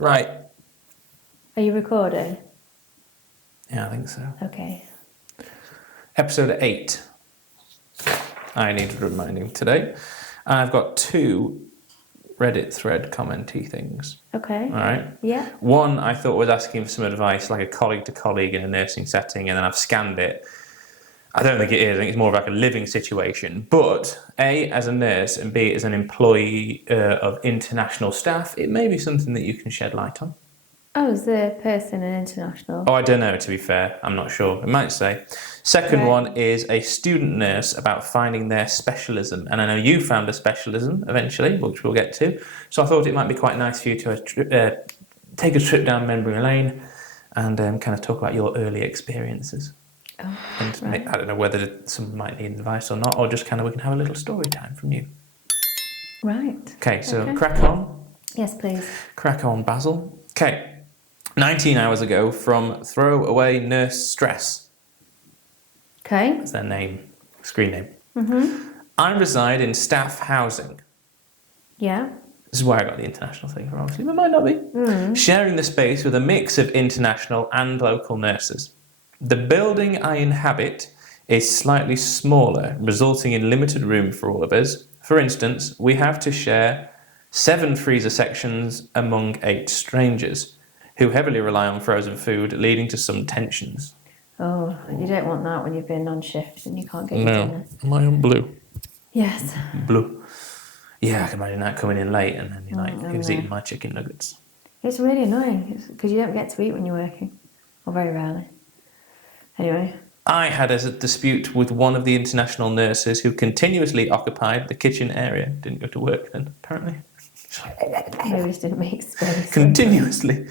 Right. Are you recording? Yeah, I think so. Okay. Episode 8. I need reminding today. I've got 2 Reddit thread commenty things. Okay. All right. Yeah. One I thought was asking for some advice, like a colleague to colleague in a nursing setting, and then I've scanned it. I don't think it is. I think it's more of like a living situation. But A, as a nurse, and B, as an employee of international staff, it may be something that you can shed light on. Oh, is the person an international? Oh, I don't know, to be fair. I'm not sure. It might say. Second one is a student nurse about finding their specialism. And I know you found a specialism eventually, which we'll get to. So I thought it might be quite nice for you to take a trip down memory lane and kind of talk about your early experiences. Oh, And right. I don't know whether someone might need advice or not, or just kind of we can have a little story time from you. Right. Okay, so crack on. Yes, please. Crack on, Basil. Okay. 19 hours ago from Throwaway Nurse Stress. Okay. That's their name, screen name. Mm-hmm. I reside in staff housing. Yeah. This is where I got the international thing from, obviously, but it might not be. Sharing the space with a mix of international and local nurses. The building I inhabit is slightly smaller, resulting in limited room for all of us. For instance, we have to share 7 freezer sections among 8 strangers, who heavily rely on frozen food, leading to some tensions. Oh, you don't want that when you've been on shift and you can't get your dinner. Am I on blue? Yes. Blue. Yeah, I can imagine that coming in late and then you're like, who's eating my chicken nuggets? It's really annoying because you don't get to eat when you're working, or very rarely. Anyway. I had a dispute with one of the international nurses who continuously occupied the kitchen area. Didn't go to work then, apparently. Maybe just didn't make space. Continuously,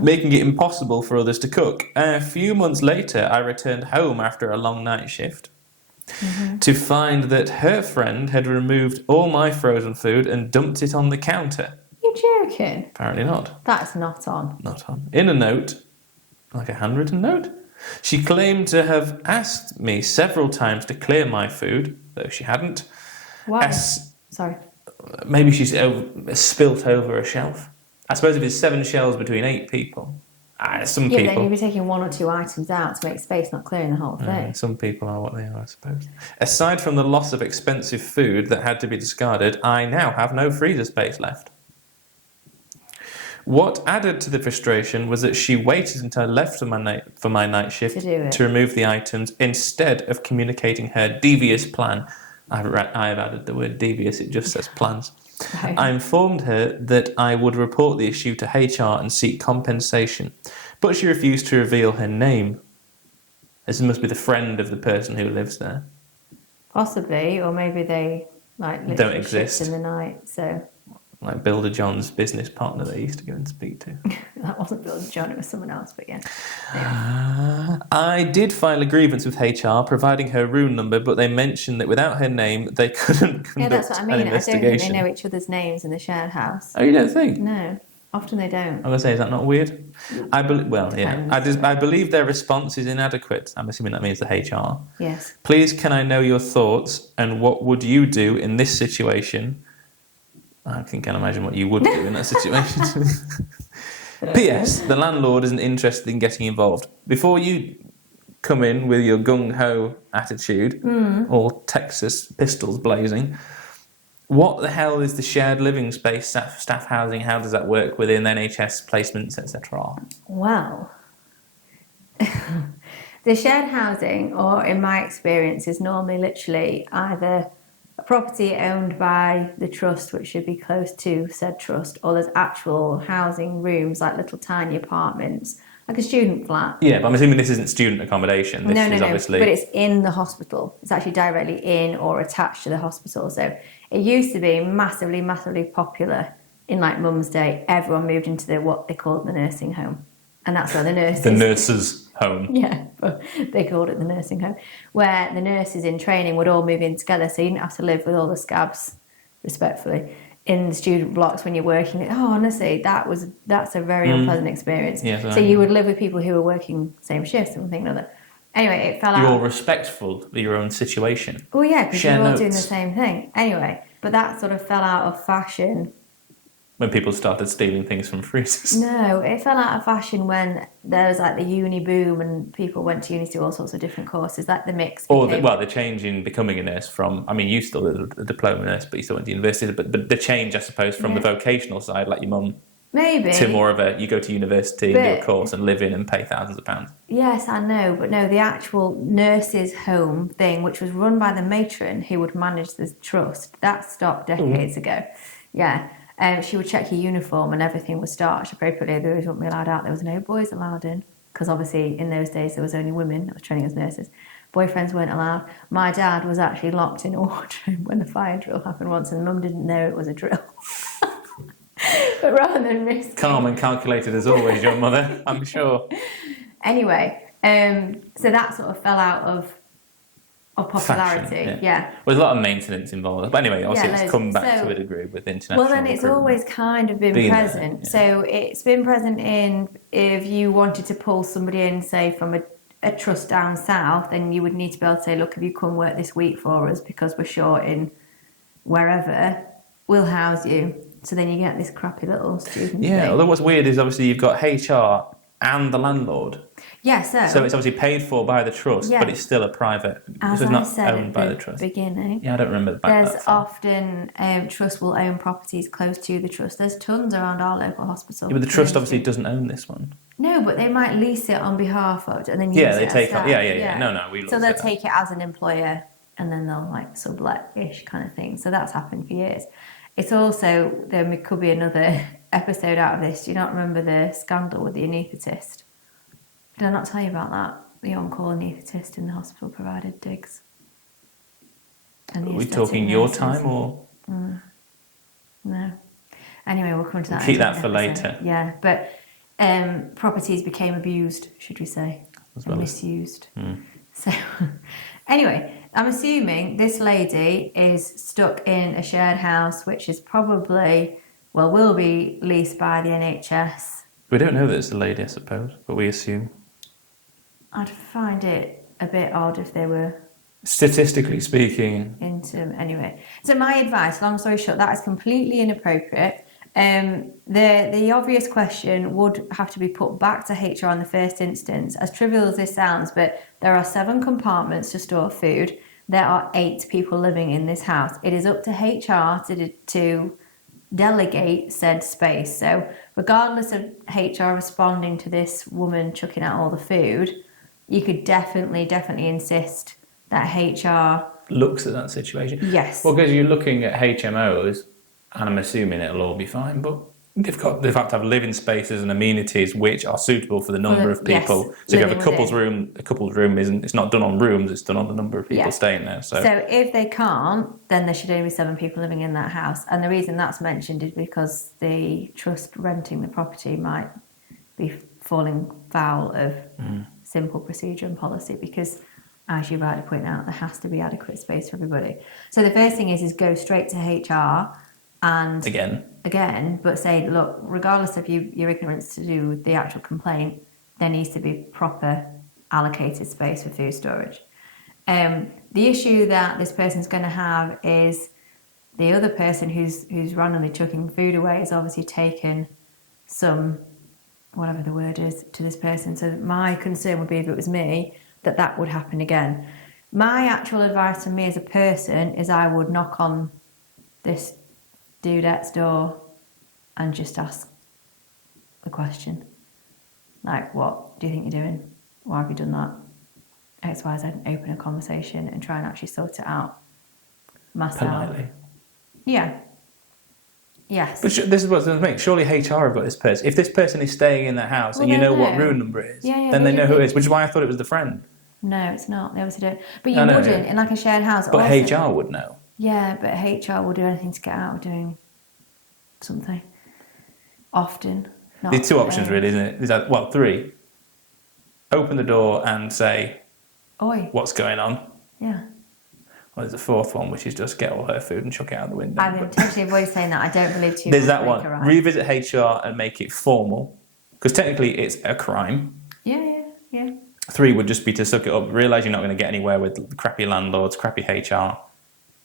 making it impossible for others to cook. A few months later, I returned home after a long night shift to find that her friend had removed all my frozen food and dumped it on the counter. You're joking? Apparently not. That's not on. Not on. In a note, like a handwritten note, she claimed to have asked me several times to clear my food, though she hadn't. Why? Sorry. Maybe she's spilt over a shelf. I suppose if it's 7 shelves between 8 people, some people. Yeah, then you'd be taking 1 or 2 items out to make space, not clearing the whole thing. Some people are what they are, I suppose. Aside from the loss of expensive food that had to be discarded, I now have no freezer space left. What added to the frustration was that she waited until I left for my night shift to remove the items instead of communicating her devious plan. I have added the word devious, it just says plans. Right. I informed her that I would report the issue to HR and seek compensation, but she refused to reveal her name. This must be the friend of the person who lives there. Possibly, or maybe they don't exist in the night, so... Like Builder John's business partner that he used to go and speak to. That wasn't Builder John, it was someone else, but yeah. I did file a grievance with HR, providing her room number, but they mentioned that without her name, they couldn't conduct Yeah, that's what I mean. an investigation. I don't think they know each other's names in the shared house. Oh, you don't think? No, often they don't. I'm going to say, is that not weird? I believe their response is inadequate. I'm assuming that means the HR. Yes. Please, can I know your thoughts and what would you do in this situation? I can imagine what you would do in that situation. P.S. The landlord isn't interested in getting involved. Before you come in with your gung-ho attitude, or Texas pistols blazing, what the hell is the shared living space, staff housing? How does that work within NHS placements, etc.? Well, the shared housing, or in my experience, is normally literally either a property owned by the trust, which should be close to said trust, or there's actual housing rooms, like little tiny apartments, like a student flat. Yeah, but I'm assuming this isn't student accommodation. This is obviously... but it's in the hospital. It's actually directly in or attached to the hospital. So it used to be massively, massively popular in like Mum's Day. Everyone moved into what they called the nursing home. And that's where the nurses... The nurses' home. Yeah, but they called it the nursing home, where the nurses in training would all move in together, so you didn't have to live with all the scabs, respectfully, in the student blocks when you're working. Oh, honestly, that's a very unpleasant experience. Yeah, so you would live with people who were working same shifts and thing like that. Anyway, it fell out. You're all respectful of your own situation. Well, yeah, because you're all doing the same thing. Anyway, but that sort of fell out of fashion when people started stealing things from freezers. No, it fell out of fashion when there was like the uni boom and people went to uni to do all sorts of different courses. Like the mix. Or the change in becoming a nurse from, I mean, you still did a diploma nurse, but you still went to university. But the change, I suppose, from the vocational side, like your mum, maybe, to more of you go to university and do a course and live in and pay thousands of pounds. Yes, I know, but no, the actual nurses' home thing, which was run by the matron who would manage the trust, that stopped decades ago. Yeah. She would check your uniform and everything was starched appropriately. Those wouldn't be allowed out. There was no boys allowed in because obviously in those days there was only women that were training as nurses. Boyfriends weren't allowed. My dad was actually locked in a wardrobe when the fire drill happened once, and Mum didn't know it was a drill. But rather than risk, calm and calculated as always, your mother, I'm sure. Anyway, so that sort of fell out of popularity. Fashion, yeah. There's a lot of maintenance involved. But anyway, obviously it's come back to a degree with international Well, then it's always kind of been present. There, yeah. So it's been present in if you wanted to pull somebody in, say, from a trust down south, then you would need to be able to say, look, have you come work this week for us because we're short in wherever, we'll house you. So then you get this crappy little student Yeah, thing. although what's weird is obviously you've got HR and the landlord. Yeah, so it's obviously paid for by the trust, but it's still a private. As it's I not said owned at by the the trust. beginning, Yeah, I don't remember there's that far. often trust will own properties close to the trust. There's tons around our local hospital. Yeah, but the trust obviously doesn't own this one. No, but they might lease it on behalf of, and then use they it take as on. staff. Yeah. No, we. So they'll take it as an employer, and then they'll like sublet-ish kind of thing. So that's happened for years. It's also there could be another episode out of this. Do you not remember the scandal with the anaesthetist? Did I not tell you about that? The on-call anaesthetist in the hospital provided digs. Are we talking your time or? No. Anyway, we'll come to that. Keep that for later. Yeah, but properties became abused, should we say, and misused. So, anyway, I'm assuming this lady is stuck in a shared house, which is probably, will be leased by the NHS. We don't know that it's a lady, I suppose, but we assume. I'd find it a bit odd if they were... Statistically speaking. Anyway, so my advice, long story short, that is completely inappropriate. The obvious question would have to be put back to HR in the first instance, as trivial as this sounds, but there are 7 compartments to store food. There are 8 people living in this house. It is up to HR to delegate said space. So regardless of HR responding to this woman chucking out all the food, you could definitely insist that HR looks at that situation. Yes. Well, because you're looking at HMOs, and I'm assuming it'll all be fine, but they've have to have living spaces and amenities which are suitable for the number of people. Yes, so if you have a couple's room, it's not done on rooms, it's done on the number of people staying there. So if they can't, then there should only be 7 people living in that house. And the reason that's mentioned is because the trust renting the property might be falling foul of simple procedure and policy, because as you rightly point out, there has to be adequate space for everybody. So the first thing is go straight to HR and again, but say, look, regardless of your ignorance to do with the actual complaint, there needs to be proper allocated space for food storage. The issue that this person's going to have is the other person who's randomly chucking food away is obviously taken some, whatever the word is, to this person. So my concern would be, if it was me, that would happen again. My actual advice to me as a person is I would knock on this dudette's door and just ask the question. Like, what do you think you're doing? Why have you done that? X, Y, Z, open a conversation and try and actually sort it out myself. Politely. Yeah. Yes. But this is what's going to make. Surely HR have got this person. If this person is staying in that house and you know what room number it is, then they know who it is, which is why I thought it was the friend. No, it's not. They obviously don't. But you wouldn't in like a shared house. But also, HR would know. Yeah, but HR will do anything to get out of doing something. Often. There's 2 options really, isn't it? Is that 3? Open the door and say, "Oi, what's going on?" Yeah. Well, there's a 4th one, which is just get all her food and chuck it out the window. I've intentionally avoided saying that. I don't believe too. There's that one. Revisit HR and make it formal, because technically it's a crime. Yeah. 3 would just be to suck it up, realise you're not going to get anywhere with crappy landlords, crappy HR,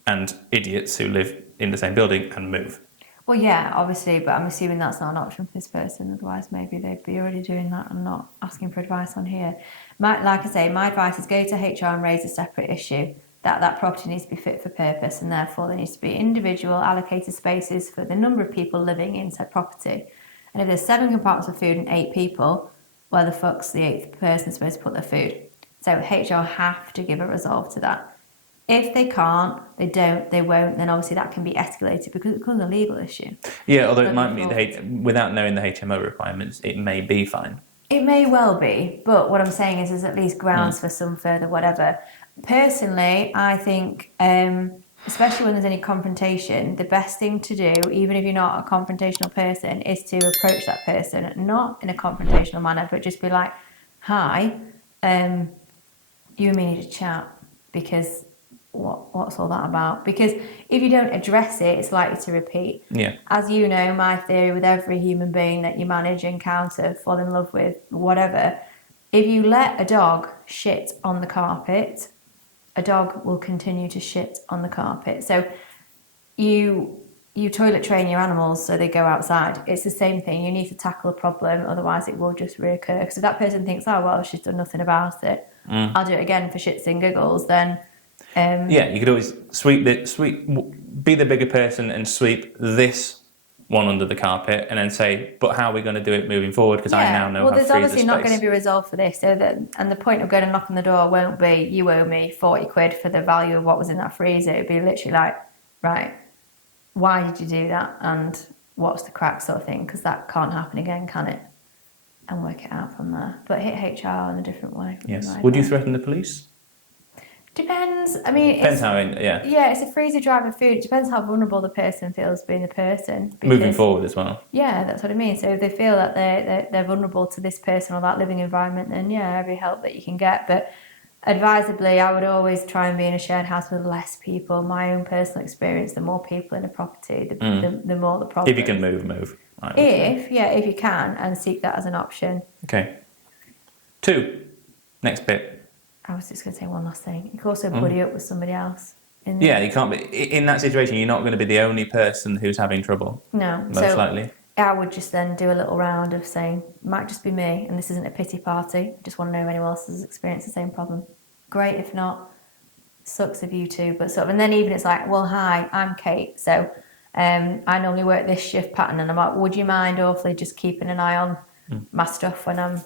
and idiots who live in the same building, and move. Well, yeah, obviously, but I'm assuming that's not an option for this person. Otherwise, maybe they'd be already doing that and not asking for advice on here. Like I say, my advice is go to HR and raise a separate issue that property needs to be fit for purpose, and therefore there needs to be individual allocated spaces for the number of people living in said property. And if there's 7 compartments of food and 8 people, where the fuck's the 8th person supposed to put their food? So HR have to give a resolve to that. If they can't, they don't, they won't, then obviously that can be escalated because it becomes a legal issue. Yeah, although it might mean without knowing the HMO requirements, it may be fine. It may well be, but what I'm saying is there's at least grounds for some further whatever. Personally, I think, especially when there's any confrontation, the best thing to do, even if you're not a confrontational person, is to approach that person, not in a confrontational manner, but just be like, hi, you and me need to chat, because what's all that about? Because if you don't address it, it's likely to repeat. Yeah. As you know, my theory with every human being that you manage, encounter, fall in love with, whatever, if you let a dog shit on the carpet, a dog will continue to shit on the carpet. So you toilet train your animals so they go outside. It's the same thing. You need to tackle a problem, otherwise it will just reoccur. Because if that person thinks, oh, well, she's done nothing about it, I'll do it again for shits and giggles, then... yeah, you could always be the bigger person and sweep this one under the carpet, and then say, but how are we going to do it moving forward? Because I now know how to there's free the obviously not space. going to be resolved for this. And the point of going and knocking the door won't be, you owe me 40 quid for the value of what was in that freezer. It'd be literally like, right, why did you do that? And what's the crack, sort of thing? Because that can't happen again, can it? And work it out from there. But hit HR in a different way. Yes. Would you threaten the police? Depends. I mean, Depends how. Yeah. Yeah, it's a freezer drive of food. It depends how vulnerable the person feels being the person. Moving forward as well. Yeah, that's what I mean. So if they feel that they're vulnerable to this person or that living environment, then yeah, every help that you can get. But advisably, I would always try and be in a shared house with less people. My own personal experience: the more people in a property, the more the problem. If you can move. If you can, and seek that as an option. Okay. 2. Next bit. I was just going to say one last thing. You can also buddy up with somebody else. Yeah, you can't be in that situation. You're not going to be the only person who's having trouble. No, most likely. I would just then do a little round of saying, might just be me, and this isn't a pity party. Just want to know if anyone else has experienced the same problem. Great, if not, sucks of you too. But sort of, and then even it's like, well, hi, I'm Kate, so I normally work this shift pattern, and I'm like, would you mind awfully just keeping an eye on my stuff when I'm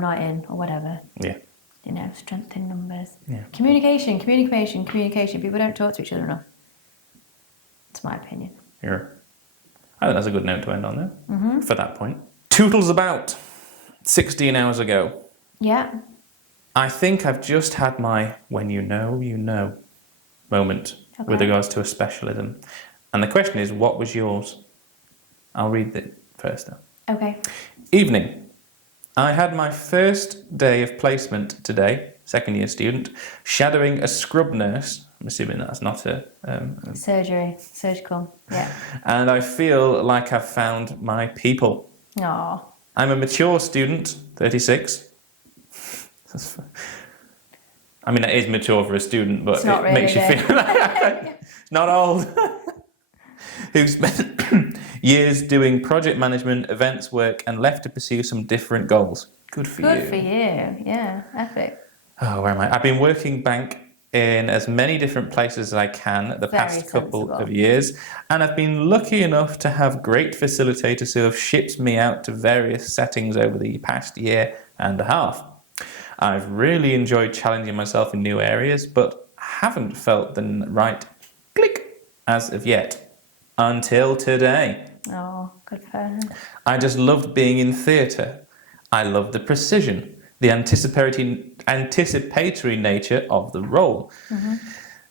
not in, or whatever. Yeah. You know, strength in numbers. Yeah. Communication. People don't talk to each other enough. That's my opinion. Yeah. I think that's a good note to end on there, for that point. Tootles about 16 hours ago. Yeah. I think I've just had my when you know moment with regards to a specialism. And the question is, what was yours? I'll read it first now. Okay. Evening. I had my first day of placement today, second-year student, shadowing a scrub nurse. I'm assuming that's not a... surgical, yeah. And I feel like I've found my people. Aww. I'm a mature student, 36. I mean, that is mature for a student, but it really makes you feel like not old. Who spent years doing project management, events work, and left to pursue some different goals. Good for you. Good for you. Yeah, epic. Oh, where am I? I've been working bank in as many different places as I can the past couple of years, and I've been lucky enough to have great facilitators who have shipped me out to various settings over the past year and a half. I've really enjoyed challenging myself in new areas, but haven't felt the right click as of yet. Until today. Oh, good for her. I just loved being in theatre. I loved the precision, the anticipatory nature of the role,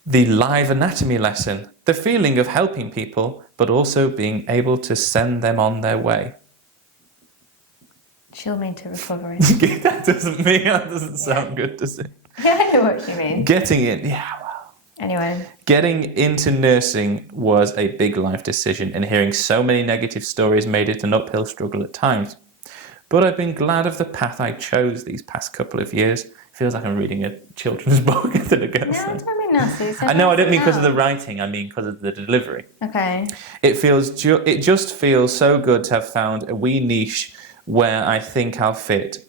the live anatomy lesson, the feeling of helping people, but also being able to send them on their way. She'll mean to recovery. That doesn't sound good, does it? Yeah, I know what she means. Anyway, getting into nursing was a big life decision, and hearing so many negative stories made it an uphill struggle at times. But I've been glad of the path I chose these past couple of years. Feels like I'm reading a children's book. I don't know. No, I don't mean nasty. It's so I know. I nice don't mean because of now. the writing. I mean because of the delivery. Okay. It feels. It just feels so good to have found a wee niche where I think I'll fit,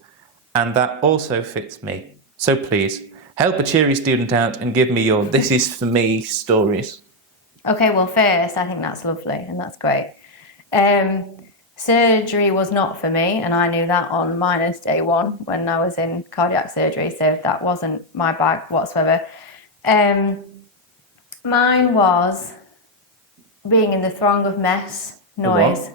and that also fits me. So please help a cheery student out and give me your "this is for me" stories. Okay, well, first, I think that's lovely and that's great. Surgery was not for me, and I knew that on minus day one when I was in cardiac surgery, so that wasn't my bag whatsoever. Mine was being in the throng of mess, noise.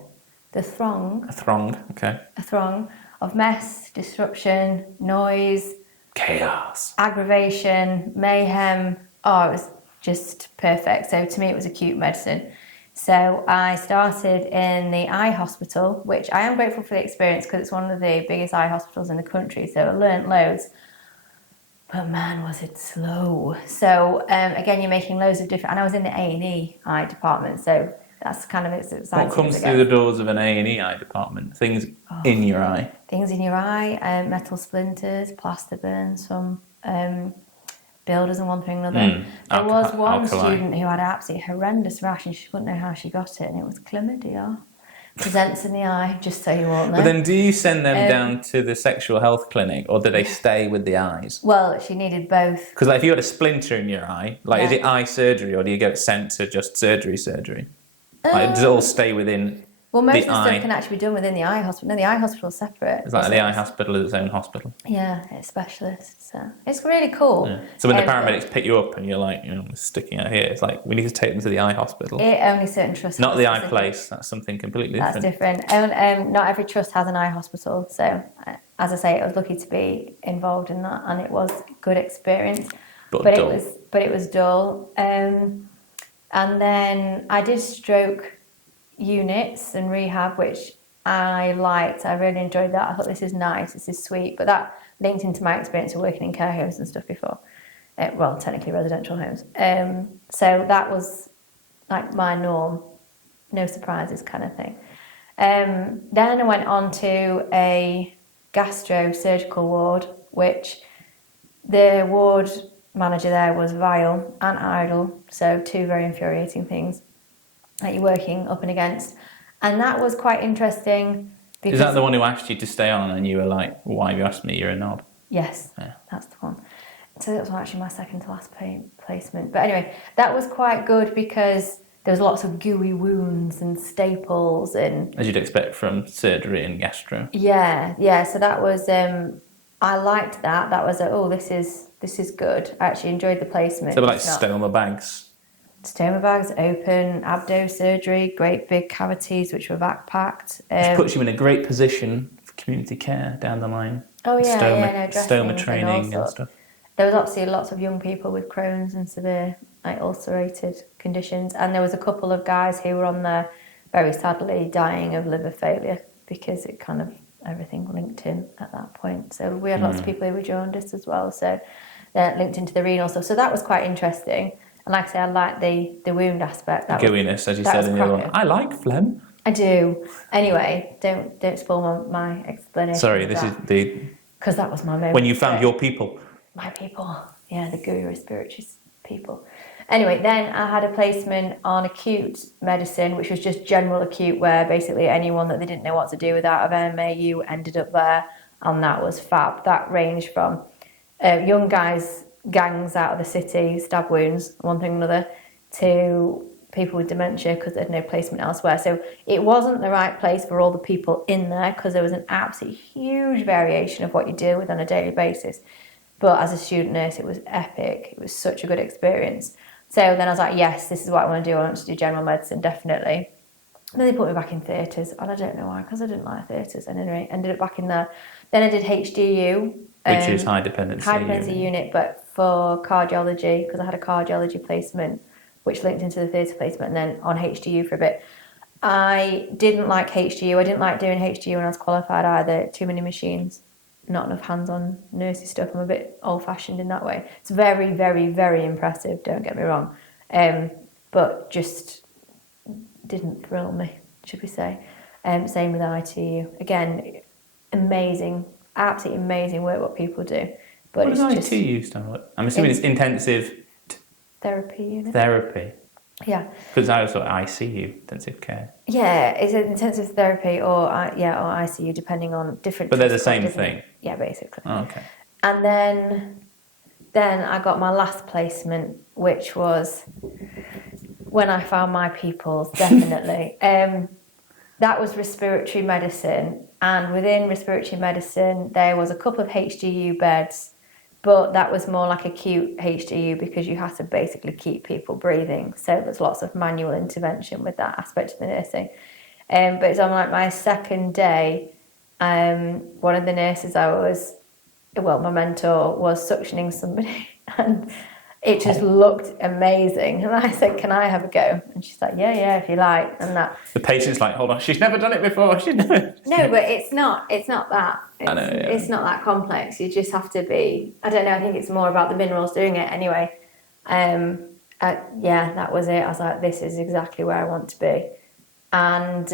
The throng. A throng, okay. A throng of mess, disruption, noise, Chaos. aggravation, mayhem. Oh, it was just perfect. So to me, it was acute medicine. So I started in the eye hospital, which I am grateful for the experience because it's one of the biggest eye hospitals in the country. So I learnt loads. But man, was it slow. So again, you're making loads of different... And I was in the A&E eye department, so that's kind of exciting. What comes through the doors of an A&E eye department? Things in your eye. Things in your eye, metal splinters, plaster burns, some builders and one thing or another. There was one student who had an absolutely horrendous rash and she wouldn't know how she got it, and it was chlamydia. Presents in the eye, just so you all know. But then do you send them down to the sexual health clinic, or do they stay with the eyes? Well, she needed both. Because like, if you had a splinter in your eye, like is it eye surgery, or do you get sent to just surgery? Like, does it all stay within Well, most the of the stuff can actually be done within the eye hospital. No, the eye hospital is separate. It's like the eye hospital is its own hospital. Yeah, it's specialist. So it's really cool. Yeah. So when the paramedics pick you up and you're like, sticking out here, it's like, we need to take them to the eye hospital. Only certain trusts. Not the eye place. That's something completely different. That's different. Not every trust has an eye hospital. So, as I say, I was lucky to be involved in that, and it was a good experience. But it was dull. And then I did stroke units and rehab, which I liked. I really enjoyed that. I thought, this is nice, this is sweet. But that linked into my experience of working in care homes and stuff before. Well, technically residential homes. So that was like my norm, no surprises kind of thing. Then I went on to a gastro-surgical ward, which the ward manager there was vile and idle, so two very infuriating things that you're working up and against. And that was quite interesting. Is that the one who asked you to stay on and you were like, why have you asked me, you're a knob? Yes, yeah. That's the one. So that was actually my second to last placement. But anyway, that was quite good because there was lots of gooey wounds and staples and... As you'd expect from surgery and gastro. Yeah. So that was... I liked that. That was this is good. I actually enjoyed the placement. So like stoma bags. Stoma bags, open, abdo surgery, great big cavities which were backpacked. Which puts you in a great position for community care down the line. Oh yeah, stoma training and stuff. There was obviously lots of young people with Crohn's and severe ulcerated conditions, and there was a couple of guys who were on there very sadly dying of liver failure because it kind of everything linked in at that point. So we had lots of people who were jaundiced as well, so that linked into the renal stuff. So that was quite interesting. And like I say, I like the wound aspect. The gooiness, as you said in the other one. I like phlegm. I do. Anyway, don't spoil my explanation. Sorry, this is the... Because that was my moment. When you found your people. My people. Yeah, the gooey respiratory people. Anyway, then I had a placement on acute medicine, which was just general acute, where basically anyone that they didn't know what to do with out of MAU ended up there, and that was fab. That ranged from young guys, gangs out of the city, stab wounds, one thing or another, to people with dementia because they had no placement elsewhere. So it wasn't the right place for all the people in there because there was an absolutely huge variation of what you deal with on a daily basis. But as a student nurse, it was epic. It was such a good experience. So then I was like, yes, this is what I want to do. I want to do general medicine, definitely. And then they put me back in theatres, and I don't know why, because I didn't like theatres. And anyway, ended up back in there. Then I did HDU. Which is high dependency unit, but for cardiology, because I had a cardiology placement, which linked into the theatre placement, and then on HDU for a bit. I didn't like HDU. I didn't like doing HDU when I was qualified either. Too many machines, not enough hands-on nursey stuff. I'm a bit old-fashioned in that way. It's very, very, very impressive, don't get me wrong. But just didn't thrill me, should we say. Same with ITU. Again, amazing, absolutely amazing work what people do. But What it's does just IT use? I'm assuming it's intensive therapy unit. therapy. Yeah. Because I was thought ICU, intensive care. Yeah, it's an intensive therapy or ICU, depending on different. But they're the trusts got same different- thing. Yeah, basically. Oh, okay. And then I got my last placement, which was when I found my peoples, definitely. That was respiratory medicine, and within respiratory medicine, there was a couple of HDU beds, but that was more like acute HDU because you had to basically keep people breathing. So there's lots of manual intervention with that aspect of the nursing. But it's on like my second day, one of the nurses my mentor was suctioning somebody, and it just looked amazing. And I said, "Can I have a go?" And she's like, "Yeah, if you like." And that The patient's like, hold on, she's never done it before. She's never. no, but it's not that. I know, yeah. It's not that complex. You just have to be. I don't know. I think it's more about the minerals doing it anyway. That was it. I was like, this is exactly where I want to be, and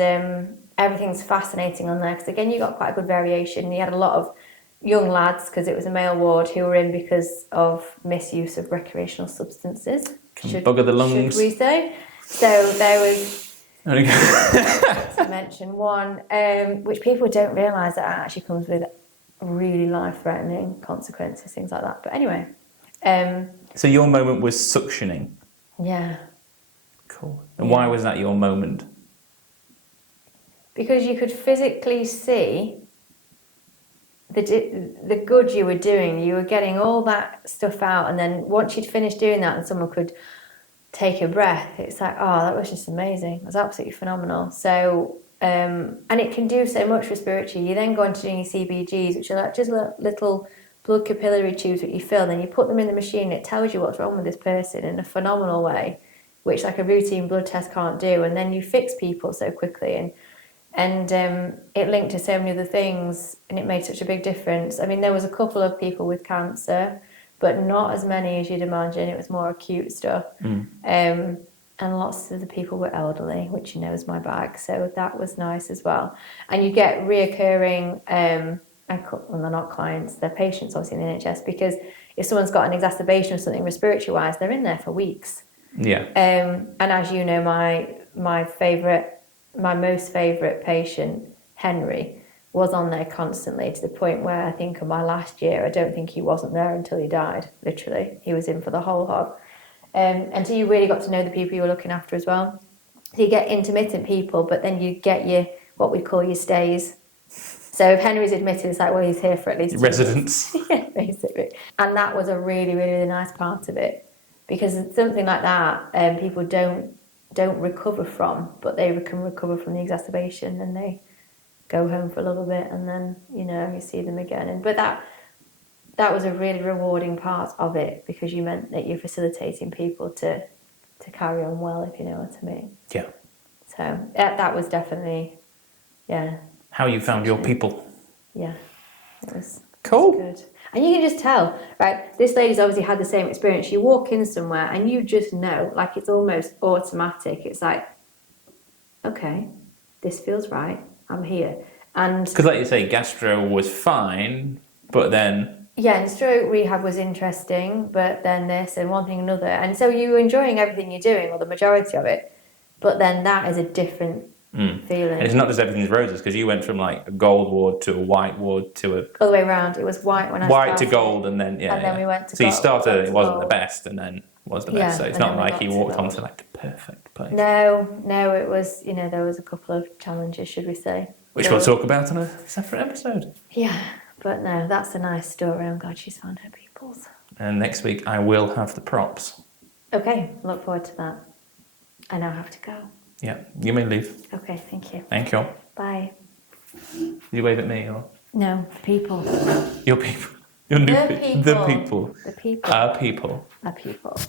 everything's fascinating on there because again, you got quite a good variation. You had a lot of young lads because it was a male ward who were in because of misuse of recreational substances. Bugger the lungs. Should we say? So there was. There we go. To mention one, which people don't realise that actually comes with really life-threatening consequences, things like that. But anyway. So your moment was suctioning. Yeah. Cool. And why was that your moment? Because you could physically see the good you were doing. You were getting all that stuff out, and then once you'd finished doing that and someone could take a breath, it's like, oh, that was just amazing. It was absolutely phenomenal. So, and it can do so much respiratory. You then go on to doing your CBGs, which are like just little blood capillary tubes that you fill, then you put them in the machine, and it tells you what's wrong with this person in a phenomenal way, which like a routine blood test can't do. And then you fix people so quickly, and it linked to so many other things, and it made such a big difference. I mean, there was a couple of people with cancer, but not as many as you'd imagine. It was more acute stuff. And lots of the people were elderly, which you know is my bag. So that was nice as well. And you get reoccurring, well, they're not clients, they're patients obviously in the NHS, because if someone's got an exacerbation of something respiratory-wise, they're in there for weeks. Yeah. And as you know, my most favourite patient, Henry, was on there constantly to the point where I think in my last year, I don't think he wasn't there until he died, literally. He was in for the whole hog. And so you really got to know the people you were looking after as well. So you get intermittent people, but then you get your, what we call your stays. So if Henry's admitted, it's like, well, he's here for at least 2 Residents. Yeah, basically. And that was a really, really, really nice part of it. Because something like that, people don't recover from, but they can recover from the exacerbation, and they go home for a little bit, and then you see them again. But that was a really rewarding part of it, because you meant that you're facilitating people to carry on well, if you know what I mean. Yeah. So that was definitely, yeah. How you found your people. Yeah, it was cool. Good. And you can just tell, right? This lady's obviously had the same experience. You walk in somewhere and you just know, like it's almost automatic. It's like, okay, this feels right. I'm here. And because, like you say, gastro was fine, but then and stroke rehab was interesting, but then this and one thing and another, and so you're enjoying everything you're doing, or the majority of it. But then that is a different feeling. And it's not just everything's roses, because you went from like a gold ward to a white ward to a all the way around. It was white when I white started. to gold, and then then we went to so you gold, started, it wasn't gold. the best, and then was the best. So it's and not then we like got you to walked gold. onto like the perfect place. No, it was, there was a couple of challenges, should we say. Which we'll talk about on a separate episode. Yeah, but no, that's a nice story. I'm glad she's found her peoples. And next week I will have the props. Okay, look forward to that. I now have to go. Yeah, you may leave. Okay, thank you. Thank you. Bye. Did you wave at me or? No, people. Your people. Your new The people. The people. The people. Our people. Our people.